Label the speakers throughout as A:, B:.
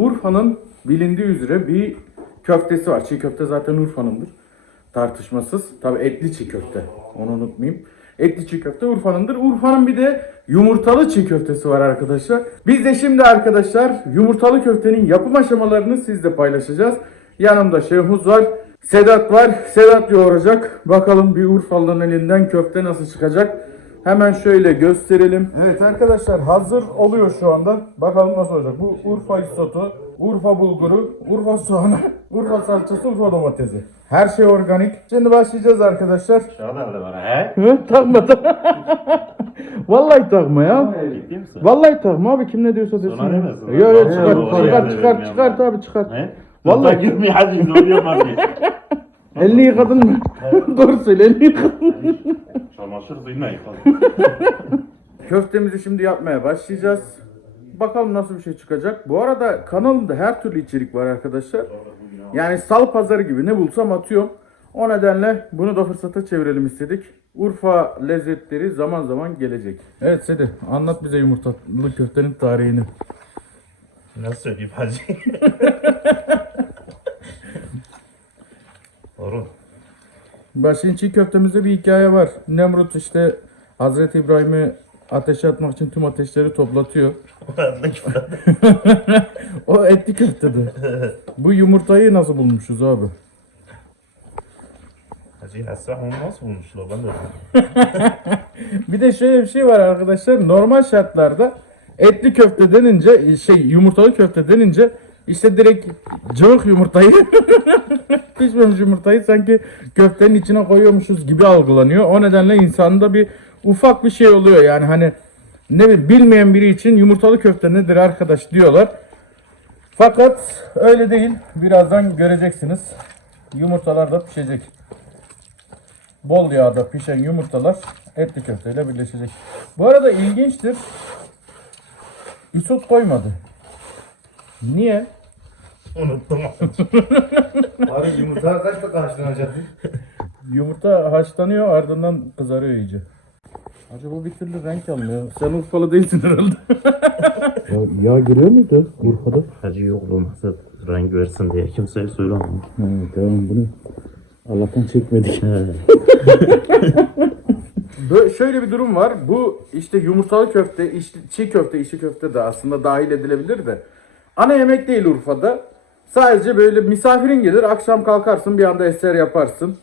A: Urfa'nın bilindiği üzere bir köftesi var. Çiğ köfte zaten Urfa'nındır. Tartışmasız. Tabi etli çiğ köfte. Onu unutmayayım. Etli çiğ köfte Urfa'nındır. Urfa'nın bir de yumurtalı çiğ köftesi var arkadaşlar. Biz de şimdi arkadaşlar yumurtalı köftenin yapım aşamalarını sizle paylaşacağız. Yanımda Şehmuz var. Sedat var. Sedat yoğuracak. Bakalım bir Urfalı'nın elinden köfte nasıl çıkacak. Hemen şöyle gösterelim. Evet arkadaşlar hazır oluyor şu anda. Bakalım nasıl olacak. Bu Urfa isotu, Urfa bulguru, Urfa soğanı, Urfa salçası, Urfa domatesi. Her şey organik. Şimdi başlayacağız arkadaşlar.
B: Şurada da var he?
A: Hı? Takma takma. Vallahi takma ya.
B: Ciddi misin?
A: Vallahi takma abi kim ne diyorsa desin.
B: Sonra demesin.
A: Yok yok
B: Vallahi
A: çıkar
B: doğru
A: çıkar çıkar çıkar
B: ya.
A: tabi çıkar.
B: He?
A: Vallahi-
B: Vallahi girmiyor hadi ne oluyor.
A: Elini yıkadın mı? Doğru söyle elini yıkadın?
B: Çamaşır suyuna yıkadım.
A: Köftemizi şimdi yapmaya başlayacağız. Bakalım nasıl bir şey çıkacak. Bu arada kanalımda her türlü içerik var arkadaşlar. Yani sal pazarı gibi ne bulsam atıyorum. O nedenle bunu da fırsata çevirelim istedik. Urfa lezzetleri zaman zaman gelecek. Evet Sedi anlat bize yumurtalı köftenin tarihini.
B: Nasıl söyleyeyim hacı? Doğru.
A: Başlayın çiğ köftemizde bir hikaye var. Nemrut işte Hazreti İbrahim'i ateşe atmak için tüm ateşleri toplatıyor. o etli köftedir. Bu yumurtayı nasıl bulmuşuz abi?
B: Hacı Esra onu nasıl bulmuşlar ben de.
A: Bir de şöyle bir şey var arkadaşlar. Normal şartlarda etli köfte denince şey yumurtalı köfte denince işte direkt cıvık yumurtayı pişmemiş yumurtayı sanki köftenin içine koyuyormuşuz gibi algılanıyor. O nedenle insanda bir ufak bir şey oluyor yani hani ne bileyim bilmeyen biri için yumurtalı köfte nedir arkadaş diyorlar. Fakat öyle değil. Birazdan göreceksiniz. Yumurtalar da pişecek. Bol yağda pişen yumurtalar etli köfteyle birleşecek. Bu arada ilginçtir. Isot koymadı. Niye?
B: Unuttum.
C: Abi yumurta kaçta karşılanacaktı?
A: Yumurta haşlanıyor ardından kızarıyor iyice. Acaba bir türlü renk almıyor. Sen Urfalı değilsin herhalde.
C: Ya, yağ giriyor muydu Urfa'da?
B: Hacı yok olmazsa renk versin diye kimseye söylemem.
A: Evet tamam bunu Allah'tan çekmedik. Böyle şöyle bir durum var. Bu işte yumurtalı köfte, işte çiğ köfte, içi köfte de aslında dahil edilebilir de. Ana yemek değil Urfa'da. Sadece böyle misafirin gelir, akşam kalkarsın bir anda eser yaparsın.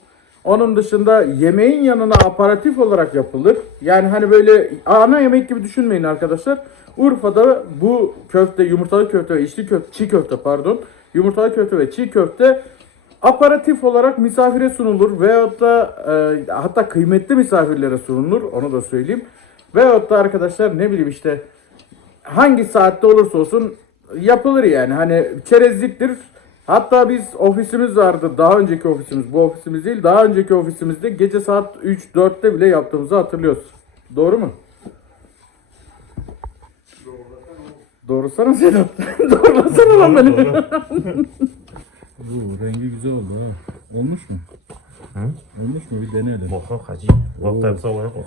A: Onun dışında yemeğin yanına aparatif olarak yapılır. Yani hani böyle ana yemek gibi düşünmeyin arkadaşlar. Urfa'da bu köfte, yumurtalı köfte ve içli köfte, çiğ köfte pardon. Yumurtalı köfte ve çiğ köfte aparatif olarak misafire sunulur veyahut da e, hatta kıymetli misafirlere sunulur onu da söyleyeyim. Veyahut da arkadaşlar ne bileyim işte hangi saatte olursa olsun yapılır yani hani çerezliktir. Hatta biz ofisimiz vardı daha önceki ofisimiz bu ofisimiz değil daha önceki ofisimizde gece saat 3-4'te bile yaptığımızı hatırlıyoruz. Doğru mu? Doğrusana Sedat. Doğrulasana lan beni. Oo, rengi güzel oldu ha. Olmuş mu?
B: Hı?
A: Olmuş mu? Bir deneyelim.
B: Bak hacı. Bak hepsi oraya koy.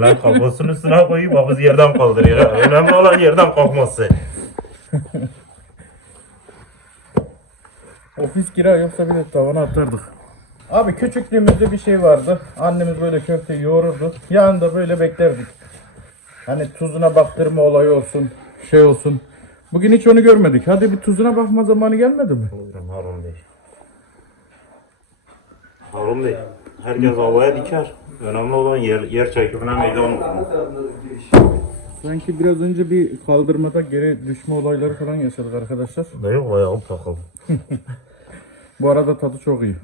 B: Lan kafasının üstüne koyup babası yerden kaldırıyor. Önemli olan yerden kalkması.
A: Ofis kira yoksa bir de tavana atardık. Abi küçüklüğümüzde bir şey vardı. Annemiz böyle köfte yoğururdu. Yanında böyle beklerdik. Hani tuzuna baktırma olayı olsun, şey olsun. Bugün hiç onu görmedik. Hadi bir tuzuna bakma zamanı gelmedi mi?
B: Harun Bey. Harun Bey. Herkes havaya diker. Önemli olan yer, yer çekimine meydan okumak.
A: Sanki biraz önce bir kaldırmada geri düşme olayları falan yaşadık arkadaşlar.
B: Da yok bayağı bakalım.
A: Bu arada tadı çok iyi.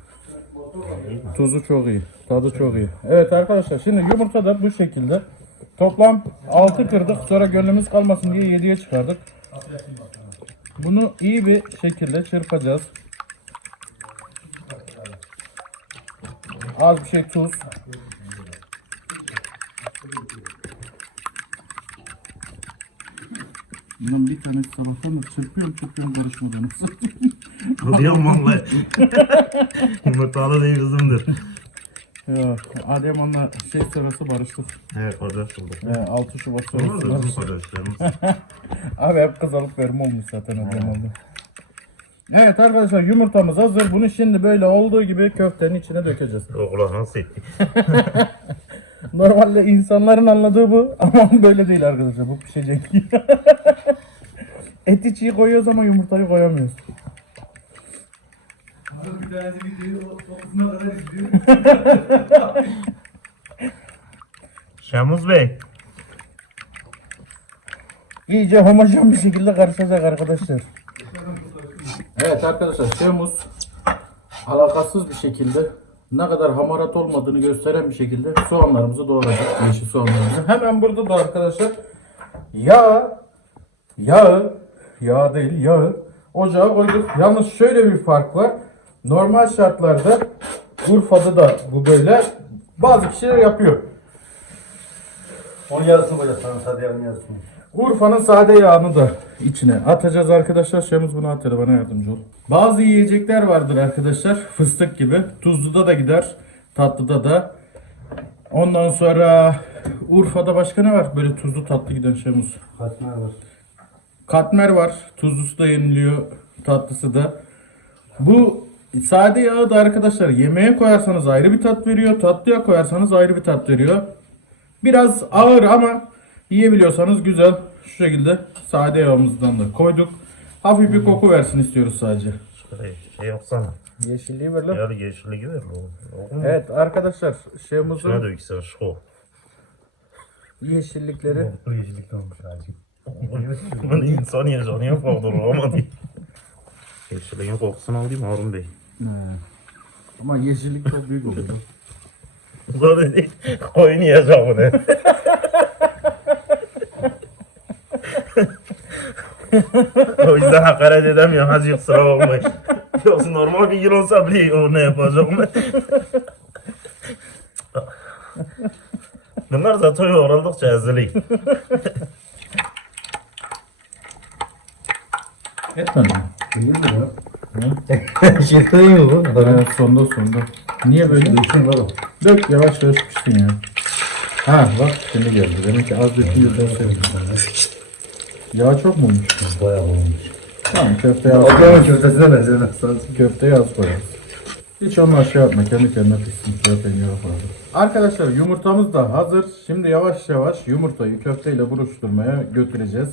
A: Tuzu çok iyi. Tadı çok iyi. Evet arkadaşlar şimdi yumurta da bu şekilde. Toplam 6 kırdık. Sonra gönlümüz kalmasın diye 7'ye çıkardık. Bunu iyi bir şekilde çırpacağız. Az bir şey tuz. Bundan bir tane sabahtan da çırpıyorum çırpıyorum karışmadan.
B: Kılıyor vallahi. Yumurtalı değil kızımdır.
A: Yok. Adıyaman'la şey sırası barıştık.
B: Evet kardeş olduk.
A: Ee, 6 Şubat
B: Olmaz
A: sonrası
B: kardeşlerimiz?
A: Abi hep kızalık verme olmuş zaten Adıyaman'da. Evet arkadaşlar yumurtamız hazır. Bunu şimdi böyle olduğu gibi köftenin içine dökeceğiz.
B: Oğlan nasıl ettik?
A: Normalde insanların anladığı bu ama böyle değil arkadaşlar. Bu pişecek. Eti çiğ koyuyoruz ama yumurtayı koyamıyoruz.
C: Bir tanesi videoyu dokuzuna kadar izliyor.
B: Şemuz Bey.
A: İyice homojen bir şekilde karışacak arkadaşlar. Evet arkadaşlar şeyimiz alakasız bir şekilde ne kadar hamarat olmadığını gösteren bir şekilde soğanlarımızı doğradık. Yeşil soğanlarımızı. Hemen burada da arkadaşlar yağ, yağı, yağ değil yağı ocağa koyduk. Yalnız şöyle bir fark var. Normal şartlarda Urfa'da da bu böyle bazı kişiler yapıyor.
C: Onun yarısını koyacağız sana Sadiye'nin yarısını.
A: Urfa'nın sade yağını da içine atacağız arkadaşlar. Şemiz bunu atıyor bana yardımcı ol. Bazı yiyecekler vardır arkadaşlar. Fıstık gibi. Tuzluda da gider. Tatlıda da. Ondan sonra Urfa'da başka ne var? Böyle tuzlu tatlı giden Şemiz.
C: Katmer var.
A: Katmer var. Tuzlusu da yeniliyor. Tatlısı da. Bu sade yağı da arkadaşlar yemeğe koyarsanız ayrı bir tat veriyor. Tatlıya koyarsanız ayrı bir tat veriyor. Biraz ağır ama yiyebiliyorsanız güzel. Şu şekilde sade yağımızdan da koyduk. Hafif bir koku versin istiyoruz sadece.
B: Şöyle şey yapsana.
A: Yeşilliği ver lan.
B: Ya yeşilliği ver. Oğlum.
A: Evet arkadaşlar
B: Şuna
A: şeyimizin
B: da ikisi şu.
A: yeşillikleri
C: yeşillik olmuş acı.
B: Bunu insan yaşanıyor kaldır ama değil. Yeşilliğin kokusunu alayım Harun Bey.
A: ama yeşillik çok büyük oluyor.
B: Zaten değil. Koyun yiyeceğim bunu. o yüzden hakaret edemiyorum. Hacı kusura bakmayın. Yoksa normal bir gün olsa bile o ne yapacak mı? Bunlar zaten yoğruldıkça eziliyor.
A: Etmedi mi?
C: Değil mi ya? Şirkte değil mi bu?
A: Evet sonda sonda. Niye böyle?
C: Dökün oğlum.
A: Dök yavaş yavaş pişsin ya. Ha bak şimdi geldi. Demek ki az dökünce daha sevdim. Yağ çok mu olmuş?
C: Bayağı olmuş.
A: Tamam köfteyi az
C: Adıyaman köftesine benziyor. Sadece.
A: Köfteyi az koyarız. Hiç onlar şey yapma. Kendi kendine pişsin. Zaten yağ fazla. Arkadaşlar yumurtamız da hazır. Şimdi yavaş yavaş yumurtayı köfteyle buruşturmaya götüreceğiz.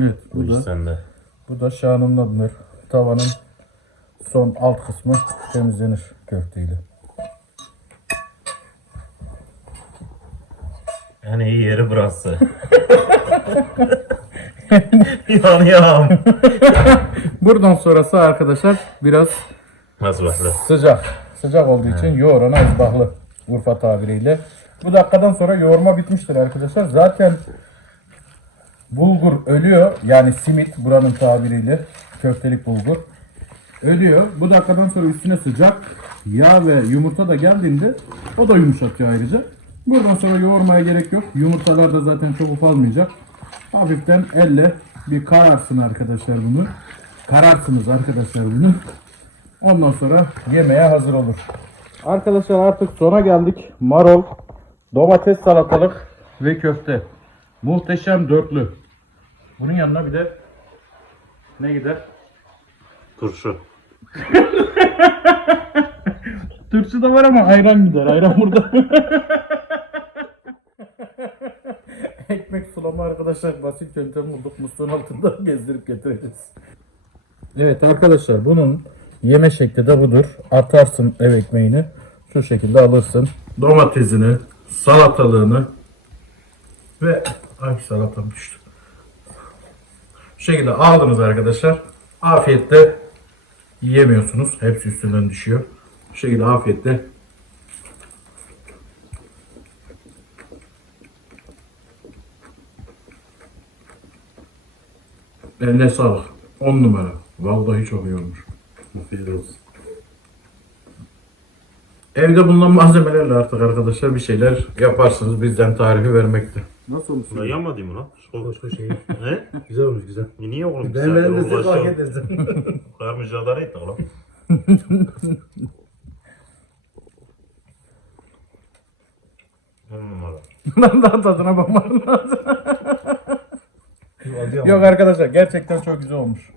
A: Evet bu
B: Bu
A: da
B: sende.
A: Bu da şanındandır. Tavanın son alt kısmı temizlenir köfteyle.
B: Yani iyi yeri burası. Yanıyorum.
A: Buradan sonrası arkadaşlar biraz
B: Nasıl baklı?
A: sıcak. Sıcak olduğu için yoğurana izbahlı Urfa tabiriyle. Bu dakikadan sonra yoğurma bitmiştir arkadaşlar. Zaten bulgur ölüyor. Yani simit buranın tabiriyle. Köftelik bulgur. Ölüyor. Bu dakikadan sonra üstüne sıcak yağ ve yumurta da geldiğinde o da yumuşatıyor ayrıca. Buradan sonra yoğurmaya gerek yok. Yumurtalar da zaten çok ufalmayacak. Hafiften elle bir kararsın arkadaşlar bunu. Kararsınız arkadaşlar bunu. Ondan sonra yemeğe hazır olur. Arkadaşlar artık sona geldik. Marul, domates salatalık ve köfte. Muhteşem dörtlü. Bunun yanına bir de ne gider?
B: Turşu.
A: Turşu da var ama ayran gider. Ayran burada. Ekmek sulama arkadaşlar basit yöntem bulduk. Musluğun altında gezdirip getireceğiz. Evet arkadaşlar bunun yeme şekli de budur. Atarsın ev ekmeğini. Şu şekilde alırsın. Domatesini, salatalığını ve ay salatam düştü. Şu şekilde aldınız arkadaşlar. Afiyetle yiyemiyorsunuz. Hepsi üstünden düşüyor. Bu şekilde afiyetle Eline sağlık. 10 numara. Vallahi çok iyi olmuş.
C: Afiyet olsun.
A: Evde bulunan malzemelerle artık arkadaşlar bir şeyler yaparsınız bizden tarifi vermekte. Nasıl olmuş?
B: Ulan yanmadı mı lan? Şu-
C: Hoş hoş iyi.
B: He?
C: Güzel olmuş güzel.
B: E Niye oğlum?
C: Ben ben de size fark edersin.
B: Kadar mücadele ettik lan. On numara.
A: Ben daha tadına bakmam lazım. Yok arkadaşlar gerçekten çok güzel olmuş.